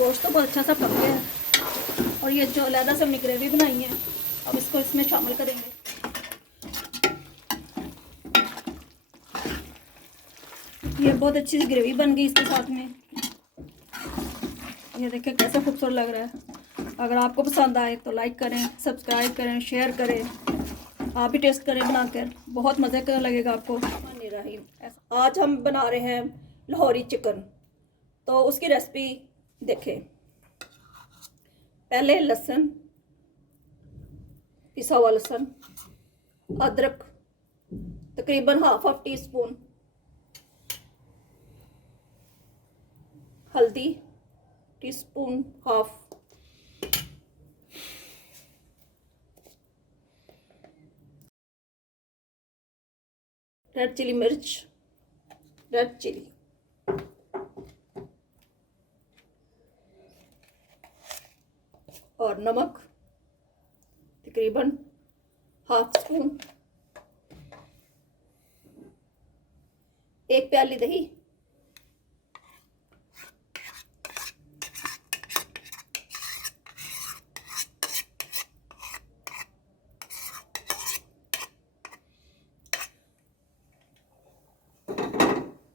गोश्त तो बहुत अच्छा सा पक गया है और ये जो अलहदा से हमने ग्रेवी बनाई है अब इसको इसमें शामिल करेंगे। ये बहुत अच्छी सी ग्रेवी बन गई इसके साथ में। ये देखिए कैसे खूबसूरत लग रहा है। अगर आपको पसंद आए तो लाइक करें, सब्सक्राइब करें, शेयर करें। आप भी टेस्ट करें बनाकर, बहुत मज़े का लगेगा आपको। आज हम बना रहे हैं लाहौरी चिकन। तो उसकी रेसिपी देखें। पहले लहसुन, पिसा हुआ लहसुन, अदरक तकरीबन हाफ टी स्पून, हल्दी टीस्पून हाफ, रेड चिली मिर्च, रेड चिली, और नमक तकरीबन हाफ स्पून, एक प्याली दही,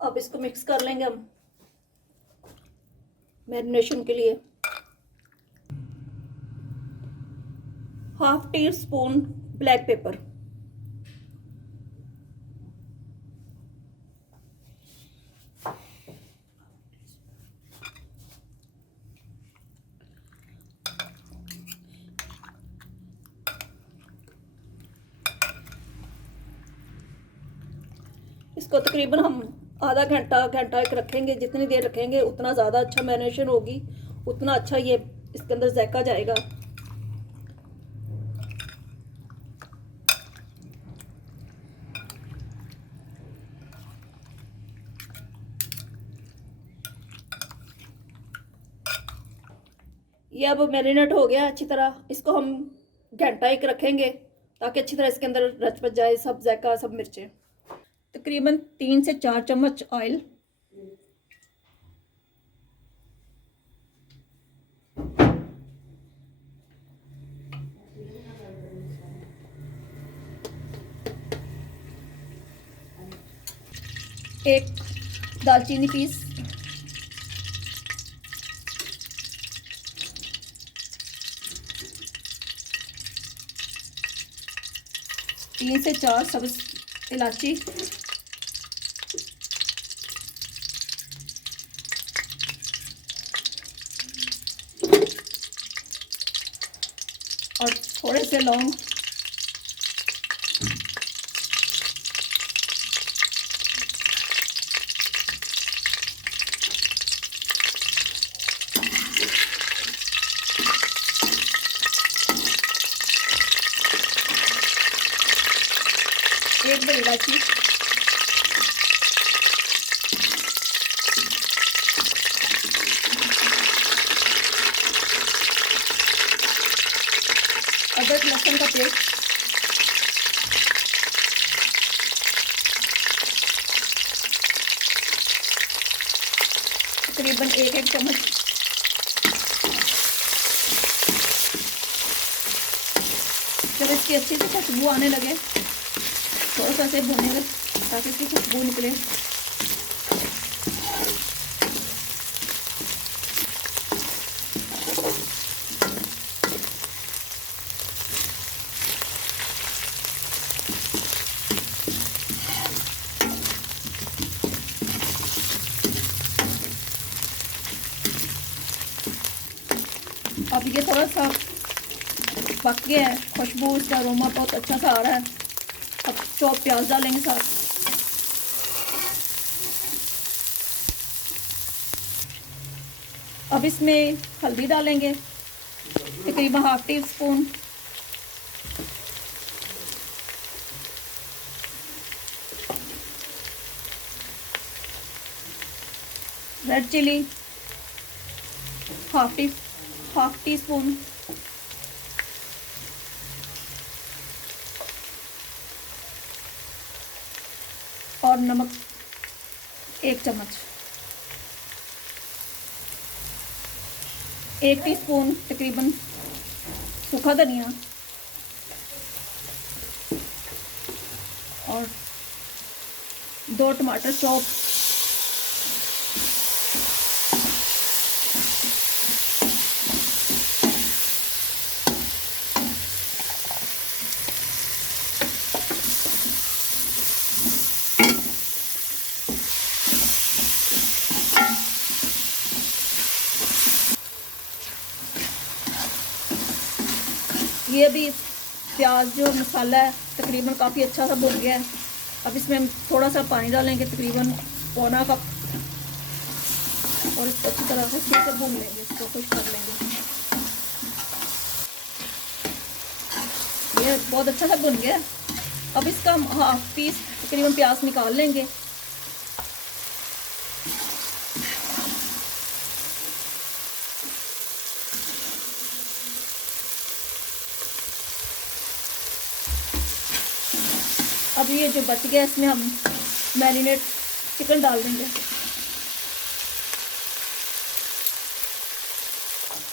अब इसको मिक्स कर लेंगे हम मैरिनेशन के लिए। Half tea spoon black pepper, इसको तकरीबन हम आधा घंटा एक रखेंगे। जितनी देर रखेंगे उतना ज़्यादा अच्छा मैरिनेशन होगी, उतना अच्छा ये इसके अंदर जायका जाएगा। ये अब मैरिनेट हो गया अच्छी तरह। इसको हम घंटा एक रखेंगे ताकि अच्छी तरह इसके अंदर रच पच जाए सब जायका, सब मिर्चें। तकरीबन 3 से 4 चम्मच ऑयल, एक दालचीनी पीस, तीन से 4 सब्ज इलायची, और थोड़े से लौंग, एक बड़ी इलायची, अदरक लहसुन का पेस्ट, तकरीबन एक चम्मच, जब इसकी अच्छी से खुशबू आने लगे थोड़ा सा से भूनेंगे ताकि इसकी खुशबू निकले। अब ये थोड़ा सा पक गया है, खुशबू इसका अरोमा बहुत अच्छा सा आ रहा है। अब चॉप प्याज डालेंगे साथ। अब इसमें हल्दी डालेंगे तकरीबन half teaspoon, red chilli half teaspoon, और नमक 1 चम्मच। 1 टीस्पून तकरीबन सूखा धनिया और 2 टमाटर चॉप, ये भी प्याज जो मसाला है तकरीबन काफ़ी अच्छा सा भुन गया है। अब इसमें हम थोड़ा सा पानी डालेंगे, तकरीबन पौना कप, और इसको अच्छी तरह से फिर से भून लेंगे, इसको खुश कर लेंगे। ये बहुत अच्छा सा भुन गया। अब इसका हम हाफ पीस तकरीबन प्याज निकाल लेंगे। अब ये जो बच गया इसमें हम मैरिनेट चिकन डाल देंगे।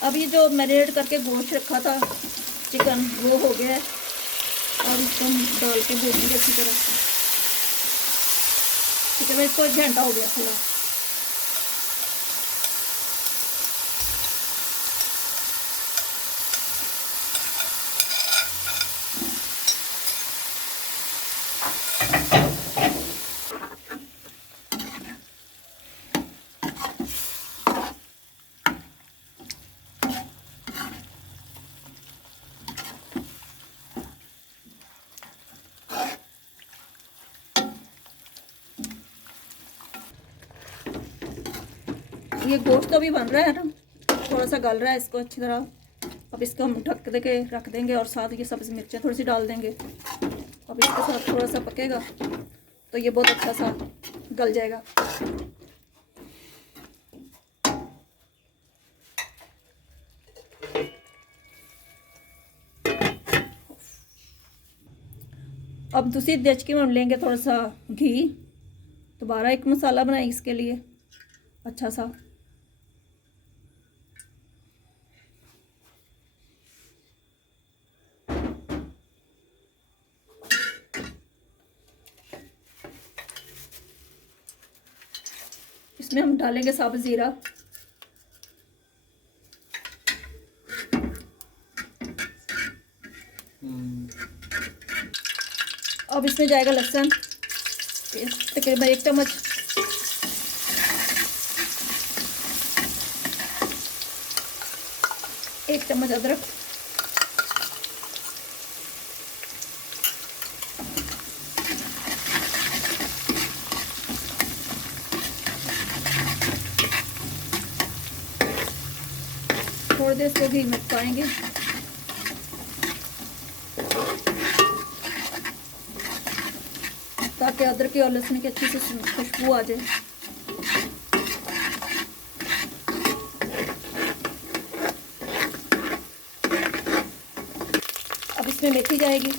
अब ये जो मैरिनेट करके गोश्त रखा था चिकन, वो हो गया है और इसको हम डाल के भूनेंगे अच्छी तरह। चिकन में इसको 1 घंटा हो गया थोड़ा। ये गोश्त तो भी बन रहा है ना, थोड़ा सा गल रहा है, इसको अच्छी तरह। अब इसको हम ढक दे के रख देंगे और साथ ये सब्ज़ी मिर्चें थोड़ी सी डाल देंगे। अब इसके साथ थोड़ा सा पकेगा तो ये बहुत अच्छा सा गल जाएगा। अब दूसरी देचकी में हम लेंगे थोड़ा सा घी। दोबारा एक मसाला बनाएंगे इसके लिए अच्छा सा। इसमें हम डालेंगे साबुत ज़ीरा, अब इसमें जाएगा लहसुन तकरीबन 1 चम्मच, एक चम्मच अदरक, थोड़ी देर इसको घी में पकाएंगे। ताकि अदरक और लहसुन की अच्छी से खुशबू आ जाए। अब इसमें मेथी जाएगी,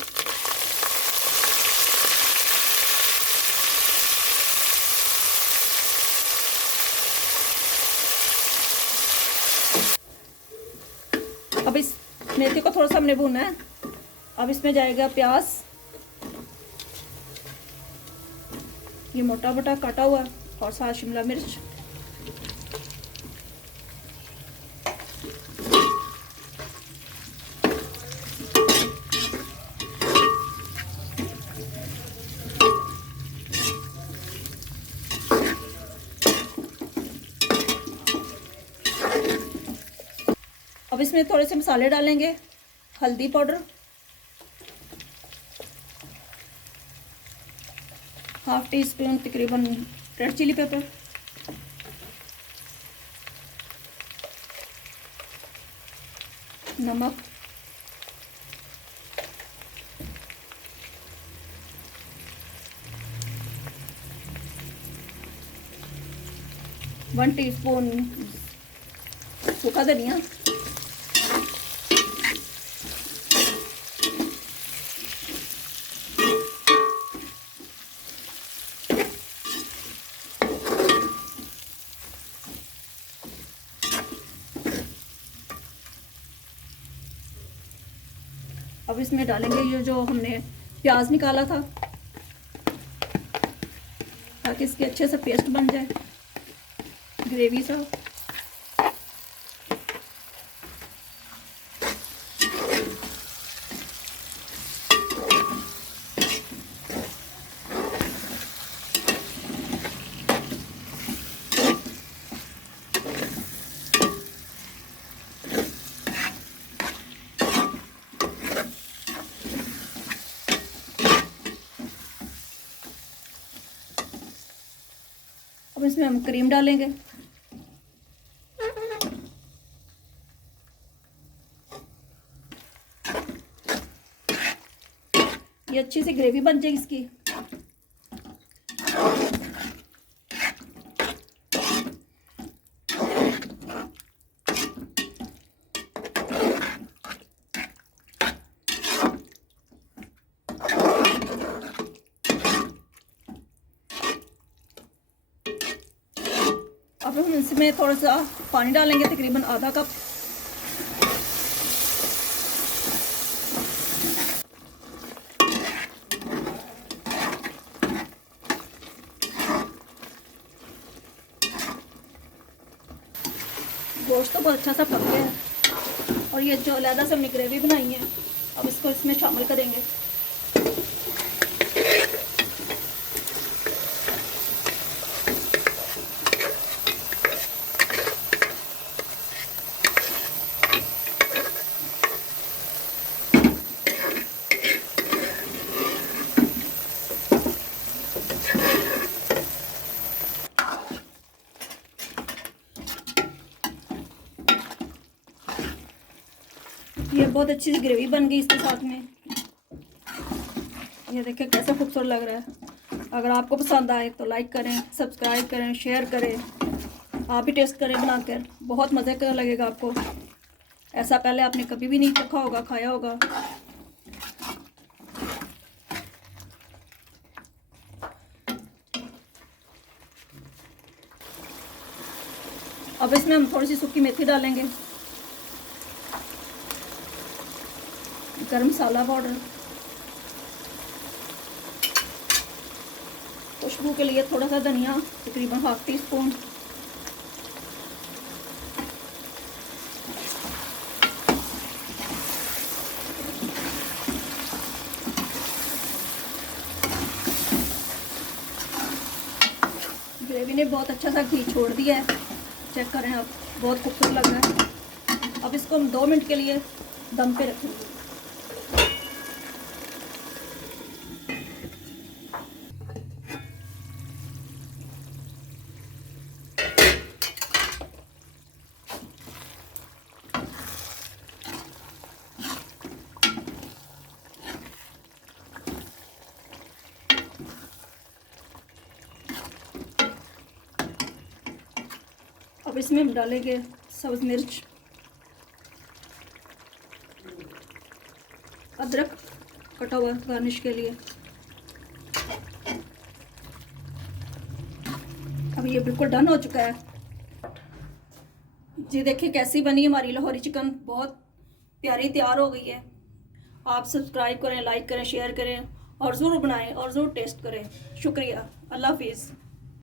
अब इस मेथी को थोड़ा सा हमने भूना है। अब इसमें जाएगा प्याज, ये मोटा मोटा काटा हुआ, और साथ शिमला मिर्च, अब इसमें थोड़े से मसाले डालेंगे। हल्दी पाउडर, हाफ टी स्पून तकरीबन रेड चिली पेपर, नमक, वन टीस्पून सूखा धनिया, अब इसमें डालेंगे ये जो हमने प्याज निकाला था, ताकि इसके अच्छे से पेस्ट बन जाए, ग्रेवी सा। अब इसमें हम क्रीम डालेंगे। ये अच्छी सी ग्रेवी बन जाएगी इसकी। अब हम इसमें थोड़ा सा पानी डालेंगे, तकरीबन आधा कप। गोश्त तो बहुत अच्छा सा पक गया है और ये जो अलहदा से हमने ग्रेवी बनाई है, अब इसको इसमें शामिल करेंगे। ये बहुत अच्छी सी ग्रेवी बन गई इसके साथ में। ये देखिए कैसा खूबसूरत लग रहा है। अगर आपको पसंद आए तो लाइक करें, सब्सक्राइब करें, शेयर करें। आप भी टेस्ट करें बनाकर, बहुत मज़े का लगेगा आपको। ऐसा पहले आपने कभी भी नहीं चखा होगा, खाया होगा। अब इसमें हम थोड़ी सी सूखी मेथी डालेंगे, गरम मसाला पाउडर, खुशबू के लिए थोड़ा सा धनिया, तकरीबन ½ टीस्पून, ग्रेवी ने बहुत अच्छा सा घी छोड़ दिया है, चेक करें आप, बहुत खूबसूरत लग रहा है। अब इसको हम 2 मिनट के लिए दम पे रखेंगे। अब इसमें हम डालेंगे सब्ज़ मिर्च, अदरक कटा हुआ गार्निश के लिए। अब ये बिल्कुल डन हो चुका है जी। देखिए कैसी बनी हमारी लाहौरी चिकन, बहुत प्यारी तैयार हो गई है। आप सब्सक्राइब करें, लाइक करें, शेयर करें और ज़रूर बनाएं और ज़रूर टेस्ट करें। शुक्रिया, अल्लाह हाफिज़।